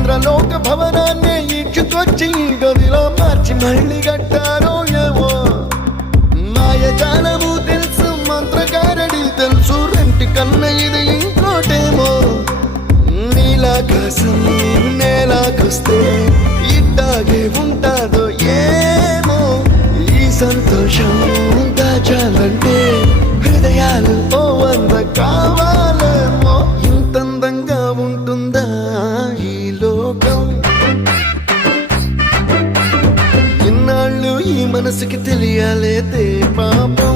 ఇంద్రలోక భవనాన్ని ఈడ్చుకొచ్చి గదిలో మార్చి మళ్ళీ కట్టారో ఏమో మాయజాలము తెలుసు మంత్రగారడి తెలుసు రెంటి కన్న ఇది ఇంకోటేమో నీలాకాశం నేలాకొస్తే ఇట్టాగే ఉంటాదో ఏమో ఈ సంతోషం దాచాలంటే హృదయాలు ఓ వంద కావాలేమో ఇంతందంగా ఉంటుందా ఈ లోకం ఇన్నాళ్ళు ఈ మనసుకి తెలియాలేదే పాపం